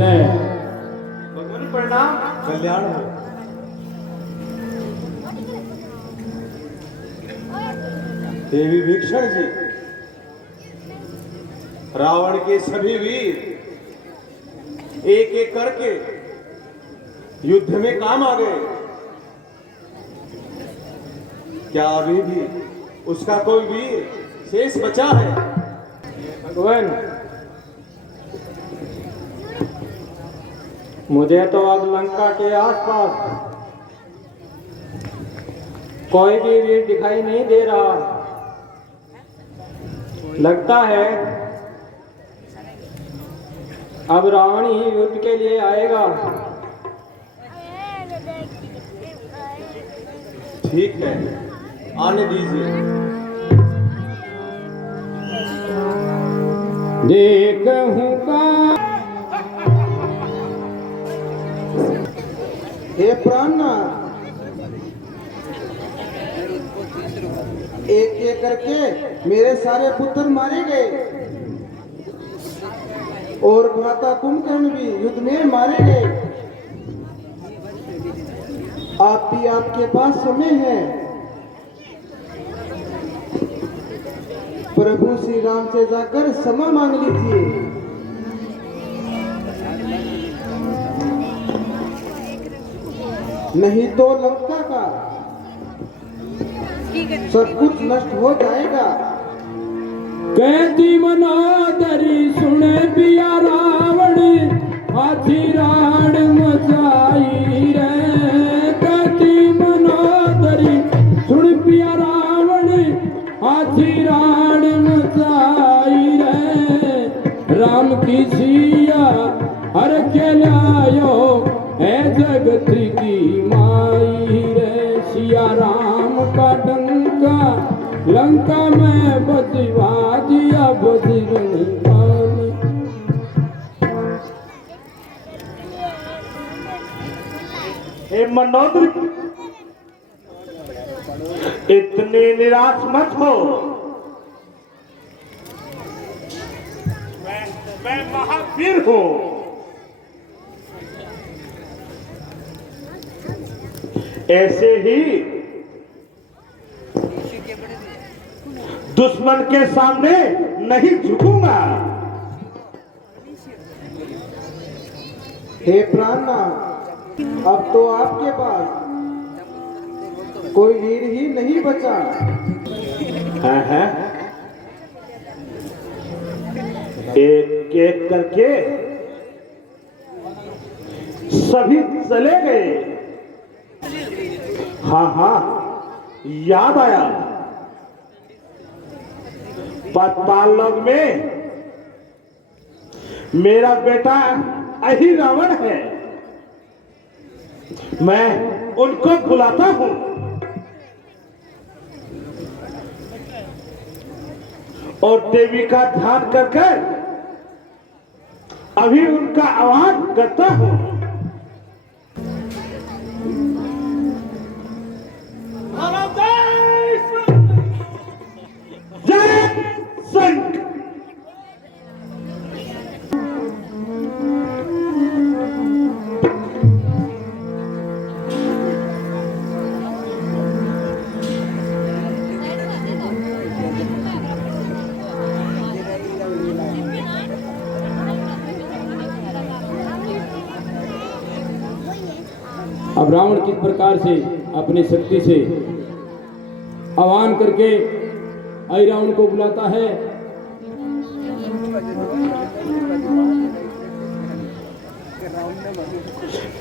जय भगवान प्रणाम। कल्याण हो। देवी भीक्षण जी, रावण के सभी वीर एक एक करके युद्ध में काम आ गए। क्या अभी भी उसका कोई वीर शेष बचा है? भगवान, मुझे तो अब लंका के आसपास कोई भी वीर दिखाई नहीं दे रहा। लगता है अब रावण ही युद्ध के लिए आएगा। ठीक है, आने दीजिए। देखूंगा हे प्राणनाथ, एक एक करके मेरे सारे पुत्र मारे गए और भ्राता कुंभकर्ण भी युद्ध में मारे गए। आप भी आपके पास समय है, प्रभु श्री राम से जाकर क्षमा मांग लीजिए। नहीं तो लंका का सब कुछ नष्ट हो जाएगा। कहती मनोदरी सुने पिया रावण हाथी राड मचाई रे। कहती मनोदरी सुन पिया रावण हाथी राड मचाई रे। राम की सिया हर के लायो है जगत की माई रे। सिया राम का डंका लंका में बजवा दिया बजरंग बली। हे मनोदर, इतने निराश मत हो। मैं महावीर हूं। ऐसे ही दुश्मन के सामने नहीं झुकूंगा। हे प्राणनाथ, अब तो आपके पास कोई वीर ही नहीं बचा। है एक एक करके सभी चले गए। हाँ, याद आया, पाताल लोक में मेरा बेटा अही रावण है। मैं उनको बुलाता हूं और देवी का ध्यान कर अभी उनका आवाज करता हूं। जय संक। अब रावण किस प्रकार से अपनी शक्ति से आह्वान करके आई रावण को बुलाता है।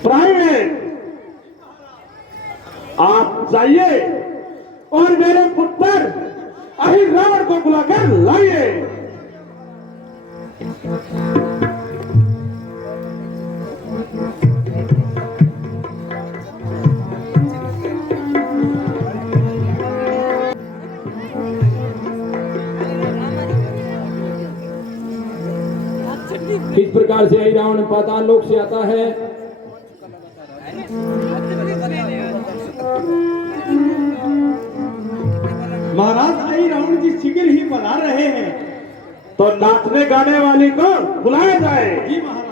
प्राइवेट, आप जाइए और मेरे पुत्र अही रावण को बुलाकर लाइए। किस प्रकार से आई रावण पाताल लोक से आता है। महाराज, आई रावण जी शीघ्र ही पधार रहे हैं। तो नाचने गाने वाली को बुलाया जाए। जी महाराज।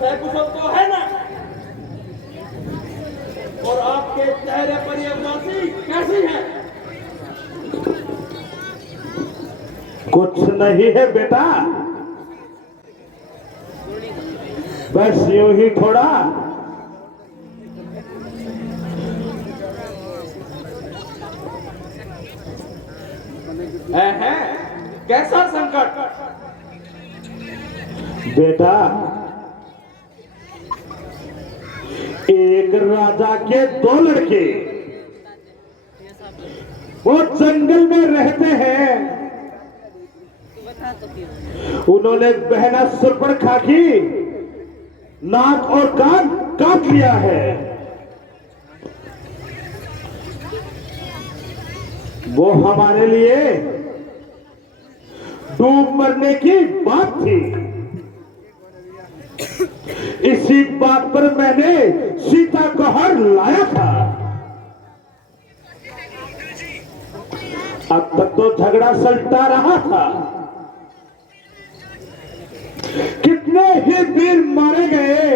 सैकुशल तो है ना? और आपके चेहरे पर ये उदासी कैसी है? कुछ नहीं है बेटा, बस यूं ही थोड़ा है? कैसा संकट? बेटा, एक राजा के दो लड़के वो जंगल में रहते हैं। उन्होंने बहना सुर्पणखा की नाक और कान काट लिया है। वो हमारे लिए डूब मरने की बात थी। इसी बात पर मैंने सीता को हर लाया था। अब तक तो झगड़ा सलटा रहा था। कितने ही वीर मारे गए,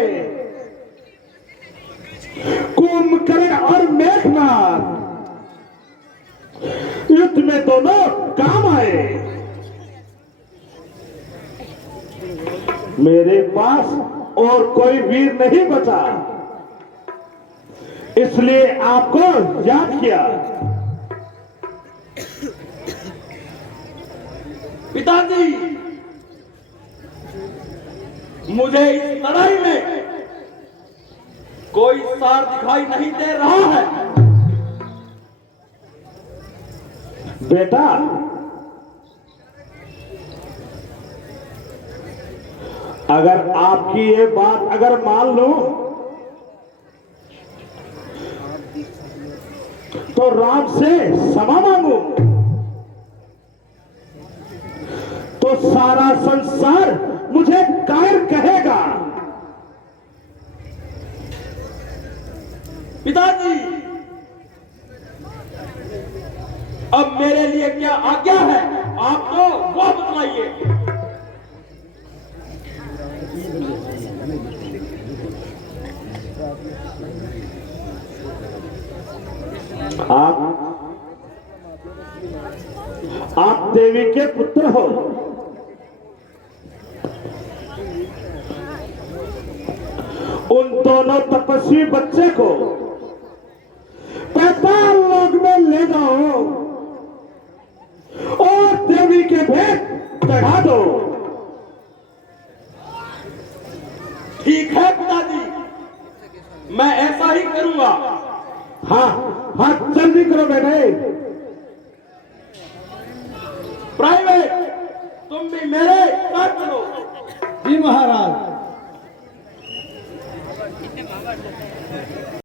कुंभकर्ण और मेघनाथ युद्ध में दोनों काम आए। मेरे पास और कोई वीर नहीं बचा, इसलिए आपको याद किया। पिताजी, मुझे इस लड़ाई में कोई सार दिखाई नहीं दे रहा है। बेटा, अगर आपकी ये बात अगर मान लो तो राम से क्षमा मांगो तो सारा संसार मुझे कायर कहेगा। पिताजी, अब मेरे लिए क्या आज्ञा है आपको वो बतलाइए। आप देवी के पुत्र हो। उन दोनों तपस्वी बच्चे को पैताल लोक में ले जाओ और देवी के भेंट चढ़ा दो। ठीक है पिताजी, मैं ऐसा ही करूंगा। हाँ हाँ, जल्दी करो बेटे। प्राइवेट, तुम भी मेरे साथ चलो। जी महाराज।